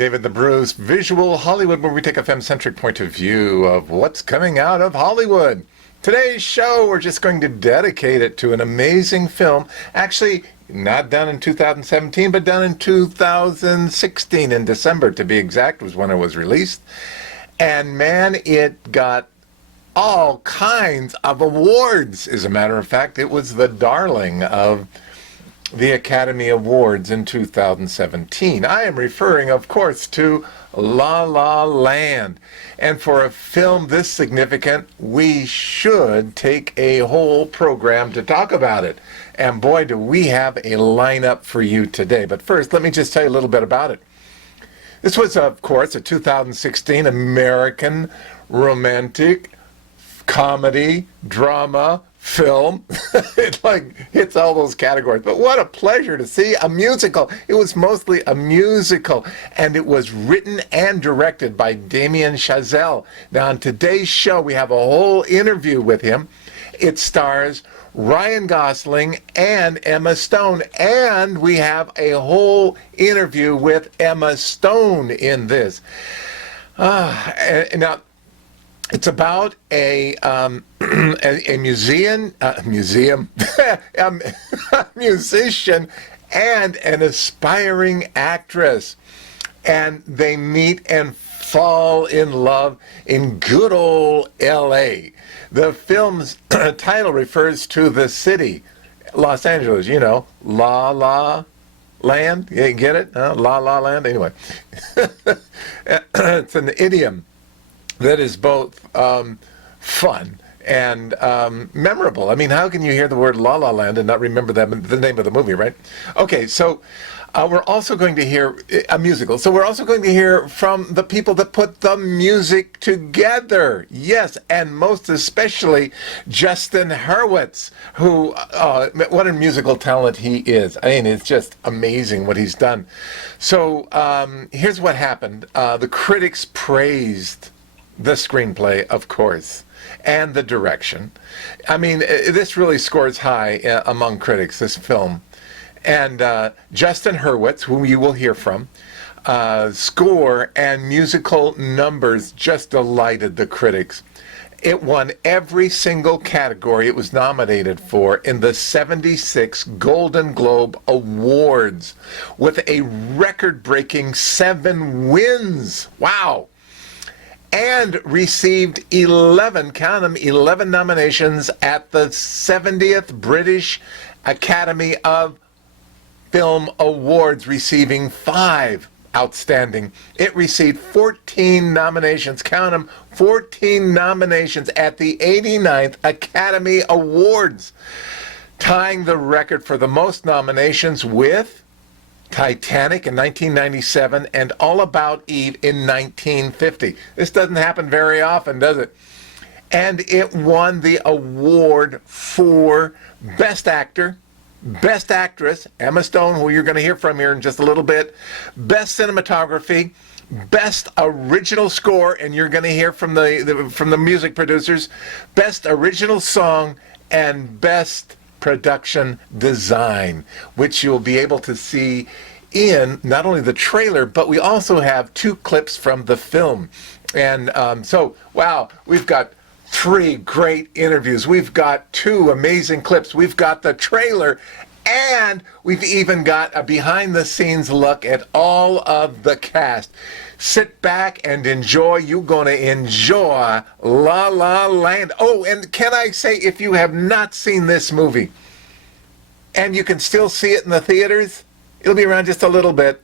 David the Bruce, Visual Hollywood, where we take a femme-centric point of view of what's coming out of Hollywood. Today's show, we're just going to dedicate it to an amazing film, actually not done in 2017, but done in 2016, in December to be exact, was when it was released. And man, it got all kinds of awards. As a matter of fact, it was the darling of the Academy Awards in 2017. I am referring, of course, to La La Land. And for a film this significant, we should take a whole program to talk about it. And boy, do we have a lineup for you today. But first, let me just tell you a little bit about it. This was, of course, a 2016 American romantic comedy, drama, film. It hits all those categories. But what a pleasure to see a musical. It was mostly a musical, and it was written and directed by Damien Chazelle. Now, on today's show, we have a whole interview with him. It stars Ryan Gosling and Emma Stone, and we have a whole interview with Emma Stone in this. Now, it's about a musician and an aspiring actress, and they meet and fall in love in good old L.A. The film's title refers to the city, Los Angeles. You know, La La Land. You get it? La La Land. Anyway, it's an idiom that is both fun and memorable. I mean, how can you hear the word La La Land and not remember the name of the movie, right? Okay, so we're also going to hear a musical. So we're also going to hear from the people that put the music together. Yes, and most especially Justin Hurwitz, who, what a musical talent he is. I mean, it's just amazing what he's done. So here's what happened. The critics praised the screenplay, of course, and the direction. I mean, this really scores high among critics, this film. And Justin Hurwitz, whom you will hear from, score and musical numbers just delighted the critics. It won every single category it was nominated for in the 76 Golden Globe Awards, with a record-breaking 7 wins. Wow! And received 11, count them, 11 nominations at the 70th British Academy of Film Awards, receiving 5. Outstanding. It received 14 nominations, count them, 14 nominations at the 89th Academy Awards, tying the record for the most nominations with Titanic in 1997 and All About Eve in 1950. This doesn't happen very often, does it? And it won the award for Best Actor, Best Actress, Emma Stone, who you're going to hear from here in just a little bit, Best Cinematography, Best Original Score, and you're going to hear from the music producers, Best Original Song, and Best Production Design, which you'll be able to see in not only the trailer, but we also have 2 clips from the film. And so, wow, we've got 3 great interviews. We've got 2 amazing clips. We've got the trailer, and we've even got a behind-the-scenes look at all of the cast. Sit back and enjoy. You're going to enjoy La La Land. Oh, and can I say, if you have not seen this movie, and you can still see it in the theaters, it'll be around just a little bit,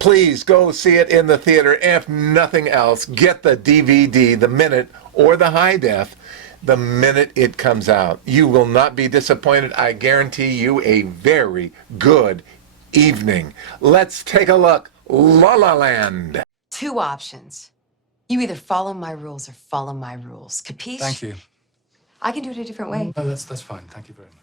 please go see it in the theater. If nothing else, get the DVD the minute, or the high def, the minute it comes out. You will not be disappointed. I guarantee you a very good evening. Let's take a look. La La Land. 2 options. You either follow my rules or follow my rules. Capiche? Thank you. I can do it a different way. No, that's fine. Thank you very much.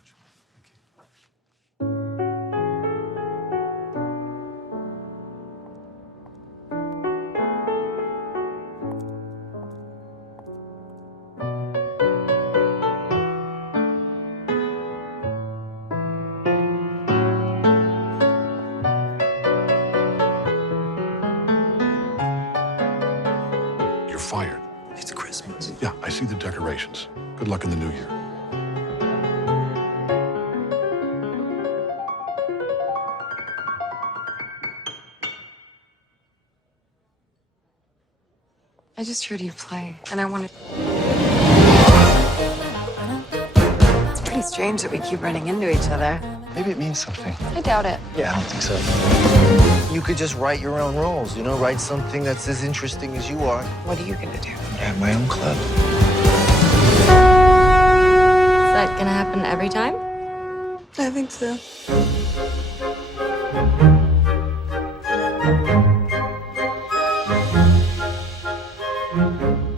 fired. It's Christmas. Yeah, I see the decorations. Good luck in the new year. I just heard you play, and I wanted. It's pretty strange that we keep running into each other. Maybe it means something. I doubt it. Yeah, I don't think so. You could just write your own rules, you know, write something that's as interesting as you are. What are you gonna do? I have my own club. Is that gonna happen every time? I think so.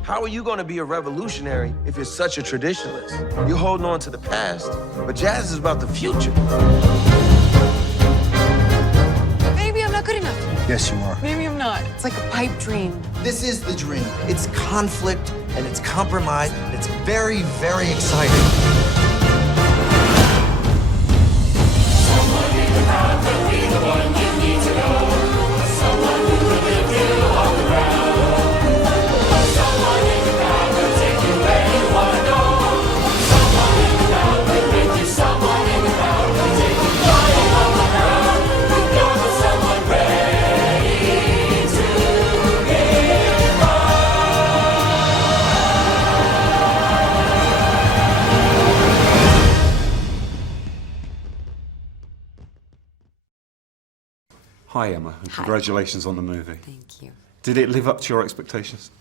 How are you going to be a revolutionary if you're such a traditionalist? You're holding on to the past, but jazz is about the future. Maybe I'm not good enough. Yes, you are. Maybe I'm not. It's like a pipe dream. This is the dream. It's conflict, and it's compromise, and it's very, very exciting. Hi, Emma, and congratulations on the movie. Thank you. Did it live up to your expectations?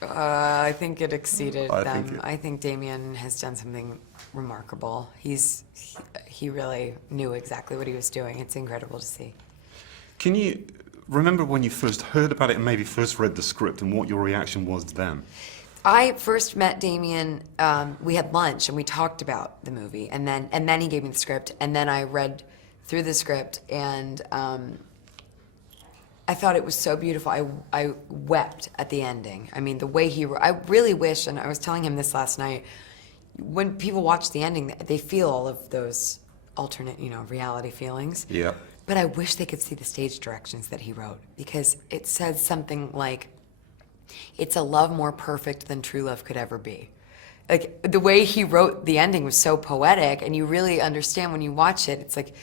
I think it exceeded I them. think it- I think Damien has done something remarkable. He really knew exactly what he was doing. It's incredible to see. Can you remember when you first heard about it and maybe first read the script and what your reaction was then? I first met Damien. We had lunch and we talked about the movie, and then he gave me the script, and then I read through the script, and I thought it was so beautiful. I wept at the ending. I mean, the way I really wish, and I was telling him this last night, when people watch the ending, they feel all of those alternate, reality feelings. Yeah. But I wish they could see the stage directions that he wrote, because it says something like, it's a love more perfect than true love could ever be. Like, the way he wrote the ending was so poetic, and you really understand when you watch it. It's like,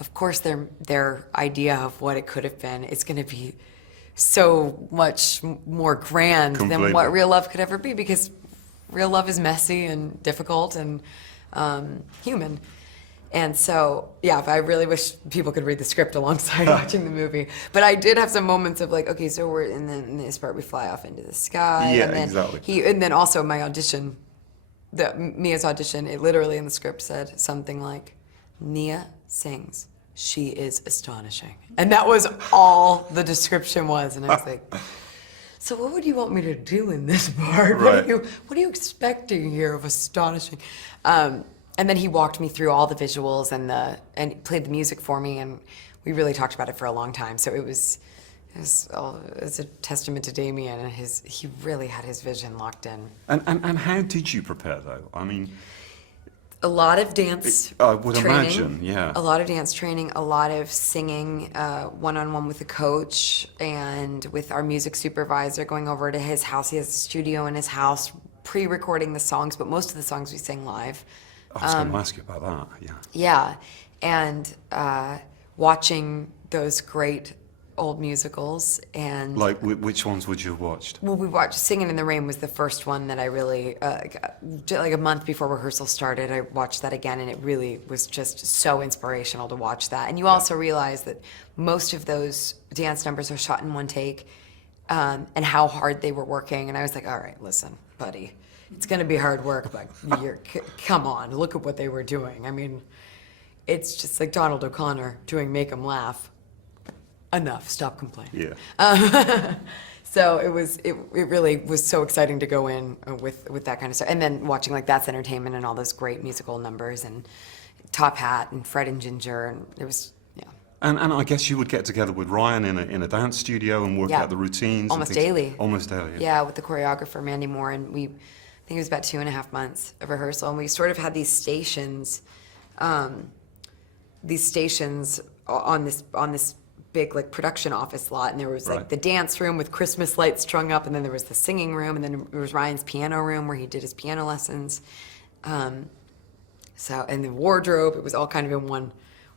of course, their idea of what it could have been is going to be so much more grand Completely. than what real love could ever be, because real love is messy and difficult and human. And so, yeah, I really wish people could read the script alongside watching the movie. But I did have some moments of like, okay, so we're in this part, we fly off into the sky. Yeah, and then exactly. And then also my audition, Mia's audition, it literally in the script said something like, Nia sings, she is astonishing. And that was all the description was. And I was like, so what would you want me to do in this part? Right. What are you expecting here of astonishing? And then he walked me through all the visuals and played the music for me, and we really talked about it for a long time. So it was a testament to Damien, and he really had his vision locked in. And how did you prepare, though? I mean, A lot of dance I would training. imagine, yeah. A lot of dance training, a lot of singing one-on-one with the coach and with our music supervisor, going over to his house. He has a studio in his house, pre-recording the songs, but most of the songs we sang live. I was going to ask you about that, yeah. Yeah, and watching those great old musicals, and Like, which ones would you have watched? well, we watched Singing in the Rain was the first one that I really, like a month before rehearsal started, I watched that again, and it really was just so inspirational to watch that. And you also realize that most of those dance numbers are shot in one take, and how hard they were working. And I was like, all right, listen, buddy, it's gonna be hard work, but come on, look at what they were doing. I mean, it's just like Donald O'Connor doing Make 'Em Laugh. Enough, stop complaining. Yeah. So it really was so exciting to go in with that kind of stuff. And then watching like That's Entertainment and all those great musical numbers and Top Hat and Fred and Ginger, and it was, yeah. And I guess you would get together with Ryan in a dance studio and work Yeah. out the routines. Almost and things. daily. Almost daily. Yeah, with the choreographer, Mandy Moore, and I think it was about 2.5 months of rehearsal, and we sort of had these stations on this big like production office lot, and there was like the dance room with Christmas lights strung up, and then there was the singing room, and then there was Ryan's piano room where he did his piano lessons. So, and the wardrobe, it was all kind of in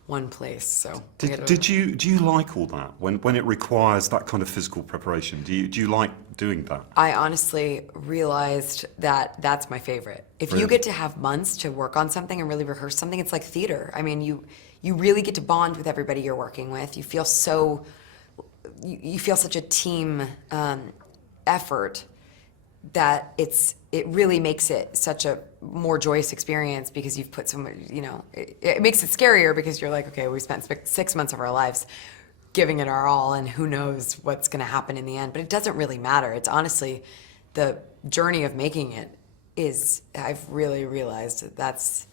one place. So do you like all that when it requires that kind of physical preparation? Do you like doing that? I honestly realized that that's my favorite. If you get to have months to work on something and really rehearse something, it's like theater. I mean, you really get to bond with everybody you're working with. You feel so, you feel such a team effort that it really makes it such a more joyous experience because you've put so much, you know, it makes it scarier because you're like, okay, we spent 6 months of our lives giving it our all, and who knows what's going to happen in the end. But it doesn't really matter. It's honestly the journey of making it is, I've really realized that that's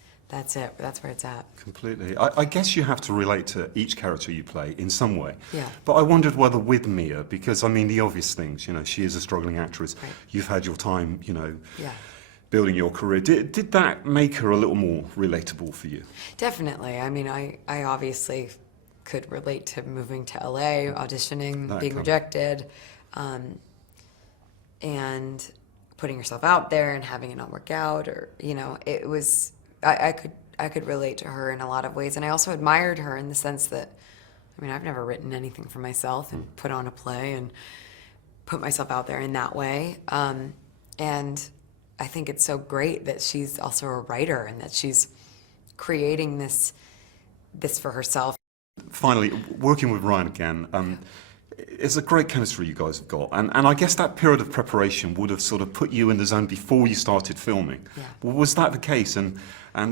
it. That's where it's at. Completely. I guess you have to relate to each character you play in some way. Yeah. But I wondered whether with Mia, because I mean the obvious things, you know, she is a struggling actress. Right. You've had your time, you know, Yeah. building your career. Did that make her a little more relatable for you? Definitely. I mean, I obviously could relate to moving to LA, auditioning, being rejected, and putting yourself out there and having it not work out, or, you know, it was, I could relate to her in a lot of ways. And I also admired her in the sense that, I mean, I've never written anything for myself and put on a play and put myself out there in that way. And I think it's so great that she's also a writer and that she's creating this for herself. Finally, working with Ryan again, it's a great chemistry you guys have got. And I guess that period of preparation would have sort of put you in the zone before you started filming. Yeah. Was that the case? And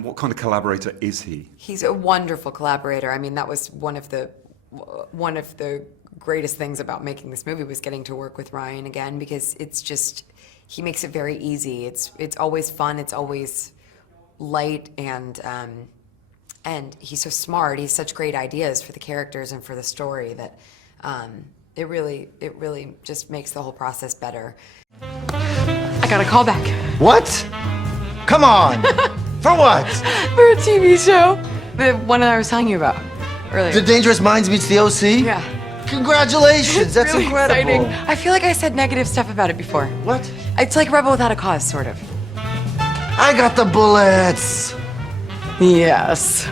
what kind of collaborator is he? He's a wonderful collaborator. I mean, that was one of the greatest things about making this movie was getting to work with Ryan again, because it's just, he makes it very easy. It's always fun. It's always light, and he's so smart. He has such great ideas for the characters and for the story that it really just makes the whole process better. I got a call back. What? Come on. For what? For a TV show. The one that I was telling you about earlier. The Dangerous Minds meets the OC? Yeah. Congratulations. That's really incredible. exciting. I feel like I said negative stuff about it before. What? It's like Rebel Without a Cause, sort of. I got the bullets. Yes.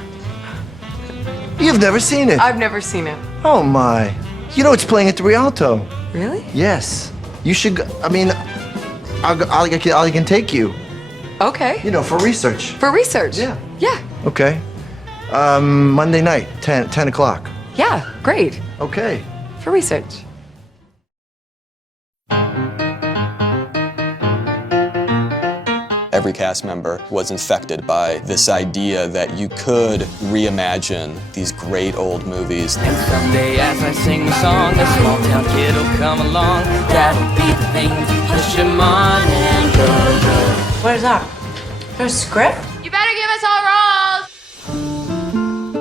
You've never seen it? I've never seen it. Oh my. You know it's playing at the Rialto. Really? Yes. You should go. I mean, I can take you. Okay. You know, for research. For research? Yeah. Yeah. Okay. Monday night, 10 o'clock. Yeah, great. Okay. For research. Every cast member was infected by this idea that you could reimagine these great old movies. And someday as I sing the song, a small town kid will come along. That'll be the thing to push him on and go. What is that? There's a script? You better give us all roles!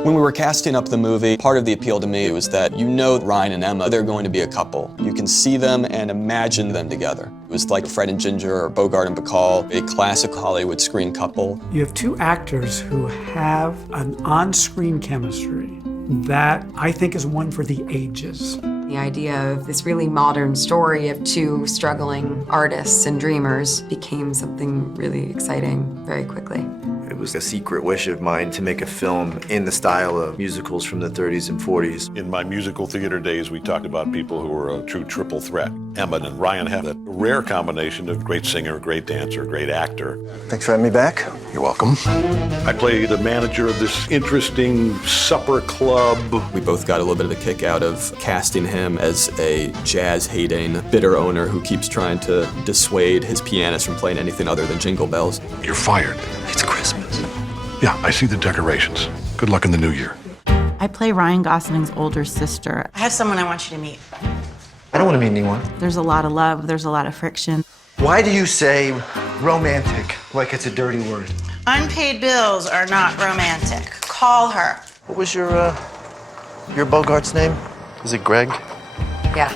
When we were casting up the movie, part of the appeal to me was that you know Ryan and Emma, they're going to be a couple. You can see them and imagine them together. It was like Fred and Ginger or Bogart and Bacall, a classic Hollywood screen couple. You have two actors who have an on-screen chemistry that I think is one for the ages. The idea of this really modern story of two struggling artists and dreamers became something really exciting very quickly. It was a secret wish of mine to make a film in the style of musicals from the 30s and 40s. In my musical theater days, we talked about people who were a true triple threat. Emma and Ryan have that rare combination of great singer, great dancer, great actor. Thanks for having me back. You're welcome. I play the manager of this interesting supper club. We both got a little bit of a kick out of casting him as a jazz-hating, bitter owner who keeps trying to dissuade his pianist from playing anything other than Jingle Bells. You're fired. It's Christmas. Yeah, I see the decorations. Good luck in the new year. I play Ryan Gosling's older sister. I have someone I want you to meet. I don't want to meet anyone. There's a lot of love, there's a lot of friction. Why do you say romantic like it's a dirty word? Unpaid bills are not romantic. Call her. What was your Bogart's name? Is it Greg? Yeah.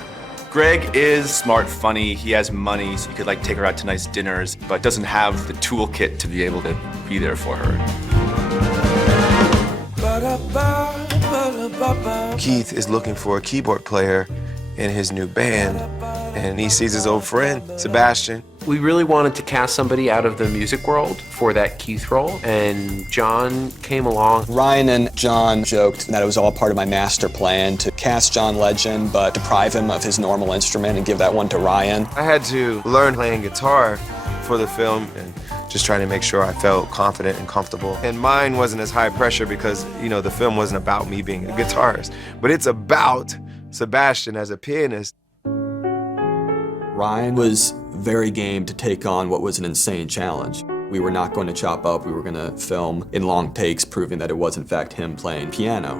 Greg is smart, funny, he has money, so you could like take her out to nice dinners, but doesn't have the toolkit to be able to be there for her. Keith is looking for a keyboard player in his new band, and he sees his old friend, Sebastian. We really wanted to cast somebody out of the music world for that Keith role, and John came along. Ryan and John joked that it was all part of my master plan to cast John Legend, but deprive him of his normal instrument and give that one to Ryan. I had to learn playing guitar for the film and just trying to make sure I felt confident and comfortable. And mine wasn't as high pressure because, you know, the film wasn't about me being a guitarist, but it's about Sebastian as a pianist. Ryan was very game to take on what was an insane challenge. We were not going to chop up, we were going to film in long takes, proving that it was in fact him playing piano.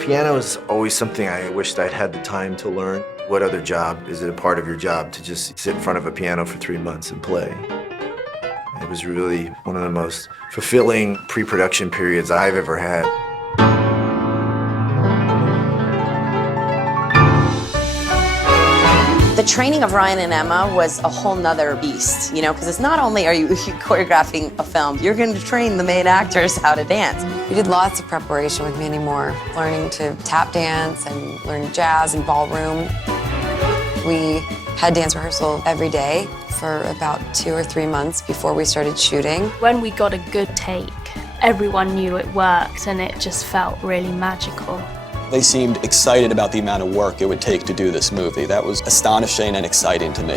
Piano is always something I wished I'd had the time to learn. What other job is it a part of your job to just sit in front of a piano for 3 months and play? It was really one of the most fulfilling pre-production periods I've ever had. The training of Ryan and Emma was a whole nother beast, you know, because it's not only are you choreographing a film, you're going to train the main actors how to dance. We did lots of preparation with Mandy Moore, learning to tap dance and learn jazz and ballroom. We had dance rehearsal every day for about 2 or 3 months before we started shooting. When we got a good take, everyone knew it worked and it just felt really magical. They seemed excited about the amount of work it would take to do this movie. That was astonishing and exciting to me.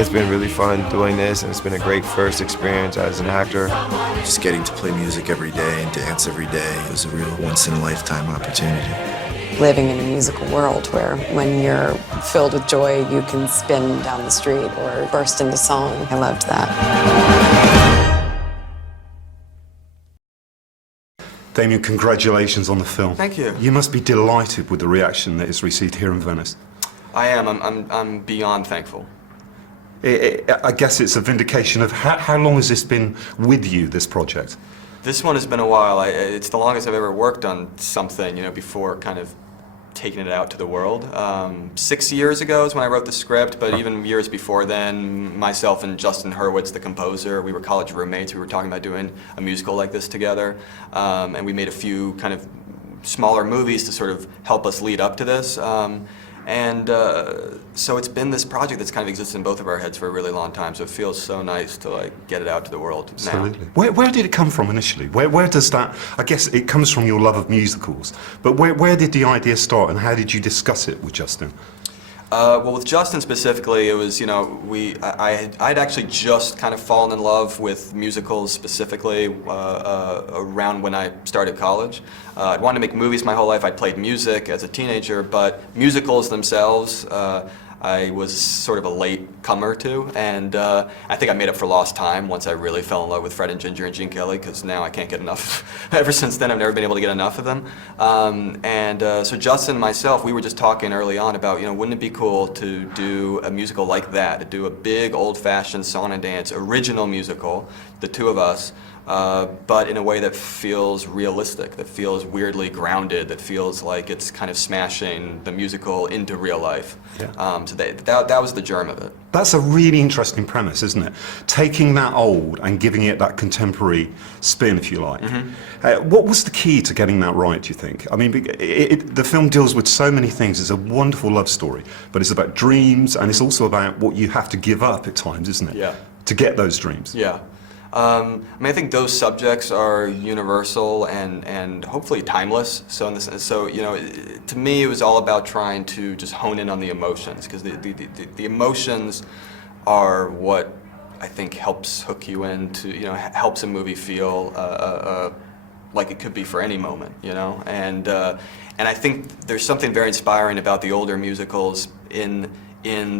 It's been really fun doing this, and it's been a great first experience as an actor. Just getting to play music every day and dance every day was a real once-in-a-lifetime opportunity. Living in a musical world where when you're filled with joy, you can spin down the street or burst into song. I loved that. Damien, congratulations on the film. Thank you. You must be delighted with the reaction that it's received here in Venice. I am. I'm beyond thankful. I guess it's a vindication of how long has this been with you, this project? This one has been a while. It's the longest I've ever worked on something, you know, before kind of taking it out to the world. 6 years ago is when I wrote the script, but even years before then, myself and Justin Hurwitz, the composer, we were college roommates. We were talking about doing a musical like this together, and we made a few kind of smaller movies to sort of help us lead up to this. So it's been this project that's kind of existed in both of our heads for a really long time, so it feels so nice to like get it out to the world Absolutely. now. Where did it come from initially? Where does that, I guess it comes from your love of musicals, but where did the idea start and how did you discuss it with Justin? Well, with Justin specifically, it was, you know, I'd actually just kind of fallen in love with musicals specifically around when I started college. I'd wanted to make movies my whole life. I'd played music as a teenager, but musicals themselves, I was sort of a late comer to, and I think I made up for lost time once I really fell in love with Fred and Ginger and Gene Kelly, because now I can't get enough. Ever since then, I've never been able to get enough of them. So Justin and myself, we were just talking early on about, you know, wouldn't it be cool to do a musical like that, to do a big old-fashioned song and dance original musical, the two of us, but in a way that feels realistic, that feels weirdly grounded, that feels like it's kind of smashing the musical into real life. Yeah. So that was the germ of it. That's a really interesting premise, isn't it? Taking that old and giving it that contemporary spin, if you like. Mm-hmm. What was the key to getting that right, do you think? I mean, the film deals with so many things. It's a wonderful love story, but it's about dreams, and it's also about what you have to give up at times, isn't it? Yeah. To get those dreams. Yeah. I mean, I think those subjects are universal and hopefully timeless. So you know, to me, it was all about trying to just hone in on the emotions, because the emotions are what I think helps hook you into, you know, helps a movie feel like it could be for any moment, you know. And I think there's something very inspiring about the older musicals in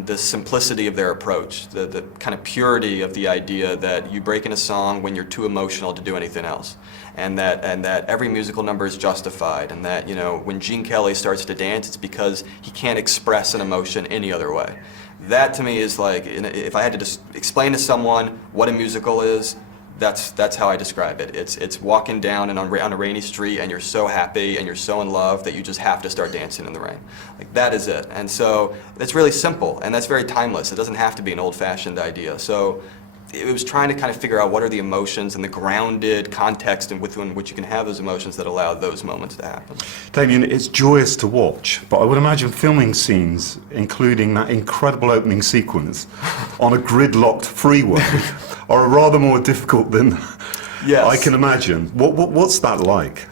the simplicity of their approach, the kind of purity of the idea that you break in a song when you're too emotional to do anything else, and that every musical number is justified, and that, you know, when Gene Kelly starts to dance, it's because he can't express an emotion any other way. That to me is like, if I had to just explain to someone what a musical is, That's how I describe it. It's walking down and on a rainy street and you're so happy and you're so in love that you just have to start dancing in the rain. Like, that is it. And so it's really simple, and that's very timeless. It doesn't have to be an old-fashioned idea. So it was trying to kind of figure out what are the emotions and the grounded context within which you can have those emotions that allow those moments to happen. Damien, it's joyous to watch, but I would imagine filming scenes, including that incredible opening sequence on a gridlocked freeway, are rather more difficult than I can imagine. What's that like?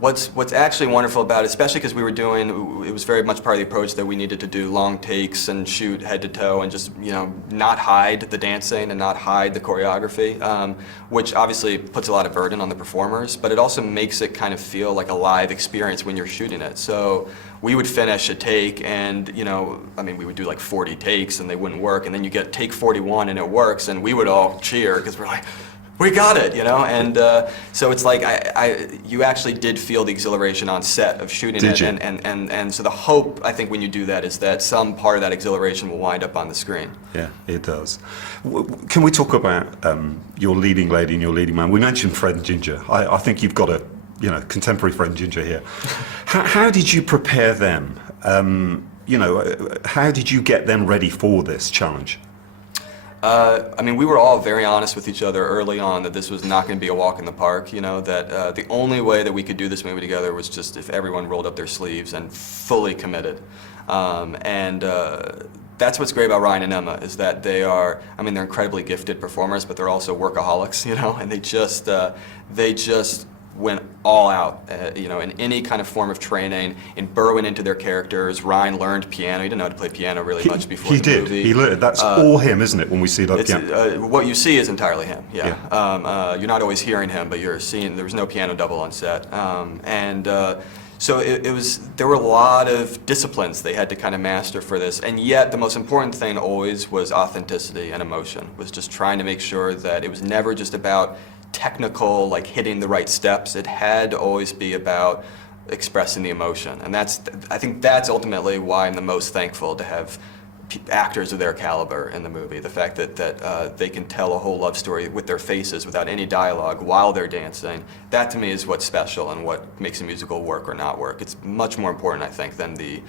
What's actually wonderful about it, especially because it was very much part of the approach that we needed to do long takes and shoot head to toe and just, not hide the dancing and not hide the choreography, which obviously puts a lot of burden on the performers, but it also makes it kind of feel like a live experience when you're shooting it. So we would finish a take and, we would do like 40 takes and they wouldn't work, and then you get take 41 and it works, and we would all cheer because we're like, we got it, and so it's like you actually did feel the exhilaration on set of shooting it, and so the hope, I think, when you do that is that some part of that exhilaration will wind up on the screen. Yeah, it does. Can we talk about your leading lady and your leading man? We mentioned Fred and Ginger. I think you've got a contemporary Fred and Ginger here. How did you prepare them? How did you get them ready for this challenge? We were all very honest with each other early on that this was not going to be a walk in the park, that the only way that we could do this movie together was just if everyone rolled up their sleeves and fully committed. That's what's great about Ryan and Emma, is that they're incredibly gifted performers, but they're also workaholics, and they just went all out, in any kind of form of training, in burrowing into their characters. Ryan learned piano. He didn't know how to play piano really much before the movie. He learned. That's all him, isn't it, when we see that piano? What you see is entirely him, yeah. You're not always hearing him, but you're seeing, there was no piano double on set. So there were a lot of disciplines they had to kind of master for this, and yet the most important thing always was authenticity and emotion, was just trying to make sure that it was never just about technical, like hitting the right steps. It had to always be about expressing the emotion, and I think that's ultimately why I'm the most thankful to have actors of their caliber in the movie. The fact that they can tell a whole love story with their faces without any dialogue while they're dancing, that to me is what's special and what makes a musical work or not work. It's much more important, I think, than the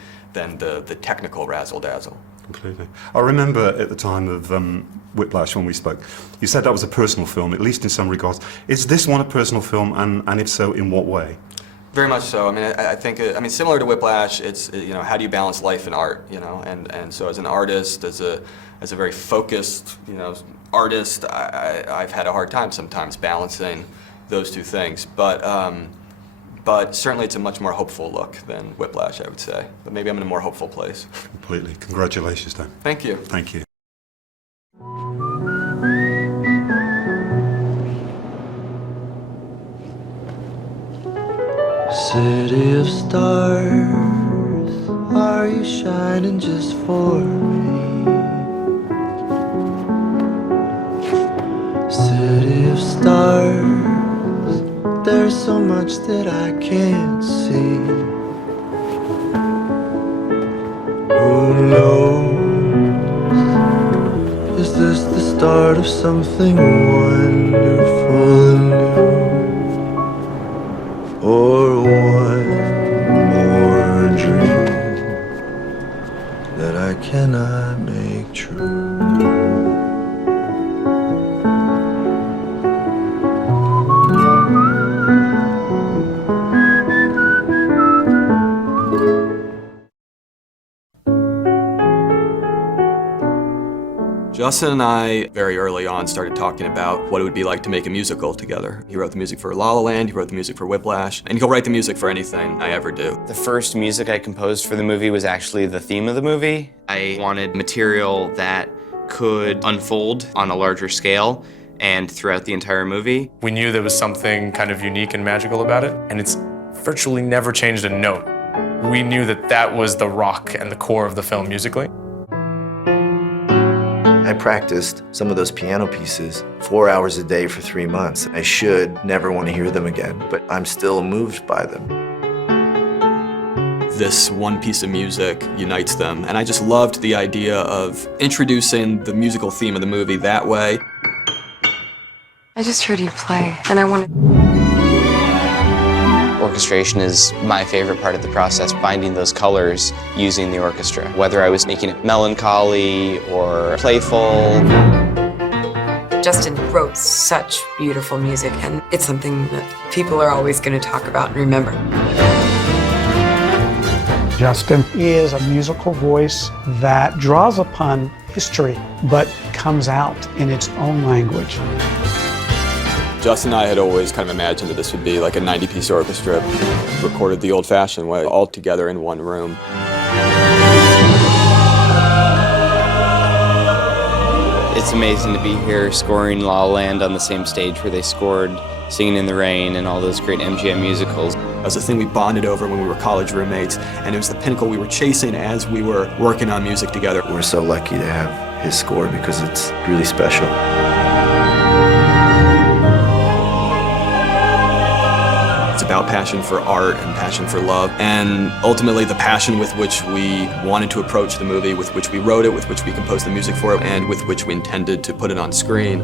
technical razzle-dazzle. Completely. I remember at the time of Whiplash, when we spoke, you said that was a personal film, at least in some regards. Is this one a personal film, and if so, in what way? Very much so. I think similar to Whiplash, it's how do you balance life and art, and so as an artist, as a very focused artist, I've had a hard time sometimes balancing those two things, but certainly it's a much more hopeful look than Whiplash, I would say. But maybe I'm in a more hopeful place. Completely. Congratulations, Dan. Thank you. Thank you. City of stars, are you shining just for me? City of stars, there's so much that I can't see. Who knows? Is this the start of something wonderful and new? Or one more dream that I cannot make true? Justin and I, very early on, started talking about what it would be like to make a musical together. He wrote the music for LaLaLand, he wrote the music for Whiplash, and he'll write the music for anything I ever do. The first music I composed for the movie was actually the theme of the movie. I wanted material that could unfold on a larger scale and throughout the entire movie. We knew there was something kind of unique and magical about it, and it's virtually never changed a note. We knew that that was the rock and the core of the film musically. I practiced some of those piano pieces 4 hours a day for 3 months. I should never want to hear them again, but I'm still moved by them. This one piece of music unites them, and I just loved the idea of introducing the musical theme of the movie that way. I just heard you play, and I wanted... Orchestration is my favorite part of the process, finding those colors using the orchestra, whether I was making it melancholy or playful. Justin wrote such beautiful music, and it's something that people are always going to talk about and remember. Justin is a musical voice that draws upon history, but comes out in its own language. Justin and I had always kind of imagined that this would be like a 90-piece orchestra, recorded the old-fashioned way, all together in one room. It's amazing to be here scoring La La Land on the same stage where they scored Singing in the Rain and all those great MGM musicals. It was a thing we bonded over when we were college roommates, and it was the pinnacle we were chasing as we were working on music together. We're so lucky to have his score because it's really special. It's about passion for art and passion for love, and ultimately the passion with which we wanted to approach the movie, with which we wrote it, with which we composed the music for it, and with which we intended to put it on screen.